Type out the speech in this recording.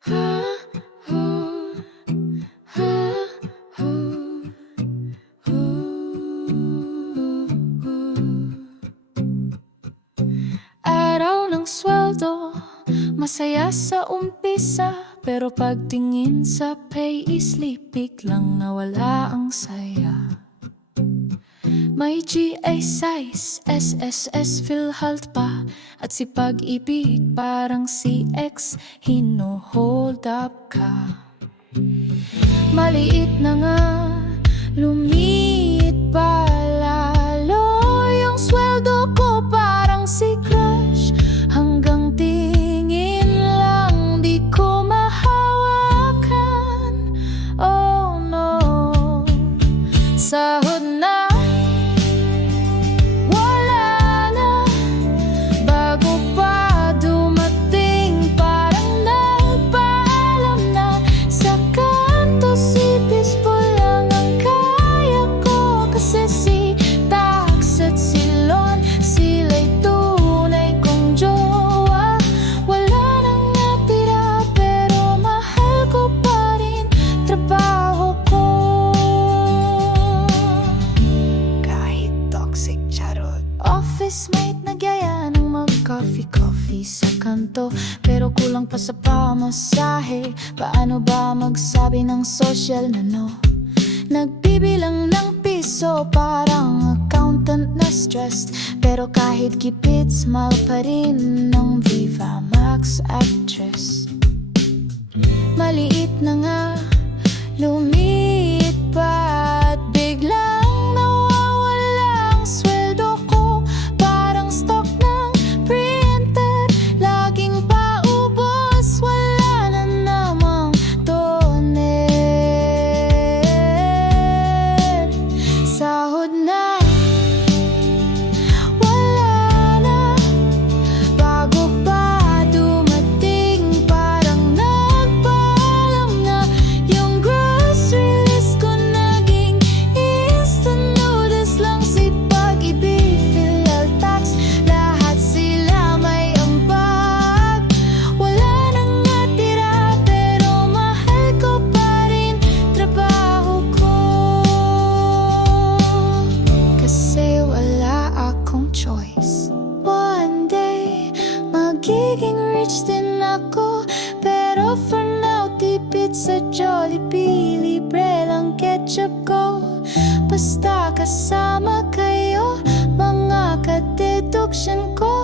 Araw ng sweldo, masaya sa umpisa, pero pagtingin sa payslip, biglang nawala ang saya. May GA size, SSS PhilHealth pa, at si Pag-ibig parang CX, hino-hold up ka. Maliit na nga, lumiit pa lalo yung sweldo ko, parang si Crush. Hanggang tingin lang, di ko mahawakan. Oh no, sahod na, wala na. Bago pa dumating, parang nagpaalam na. Sa kanto sipis po lang ang kaya ko, kasi si Tax at si Lon, sila'y tunay kong jowa. Wala nang natira, pero mahal ko pa rin trabaho ko. Kahit toxic charot, office mate nagyaya ng mag-coffee sa kanto, pero kulang pa sa pamasahe. Paano ba magsabi ng social na no? Nagbibilang ng piso, parang accountant na stressed, pero kahit gipit, smile pa rin ng Viva Max actress. Maliit na nga, lumiit pa, at biglang nawawala ang sweldo ko. Parang stock ng printer, laging paubos, wala na namang toner. Sahod na, wala na. Bago pa dumating, parang nagpaalam na. Yung grocery list ko naging instant noodles lang. Si Pag-ibig, PhilHealth, Tax, lahat sila may ambag. Wala nang natira, pero mahal ko pa rin trabaho ko. Kasi wala akong choice. One day, magiging rich din ako, pero for now, tipid sa Jollibee, libre lang ketchup ko. Basta kasama kayo, mga ka-deduction ko.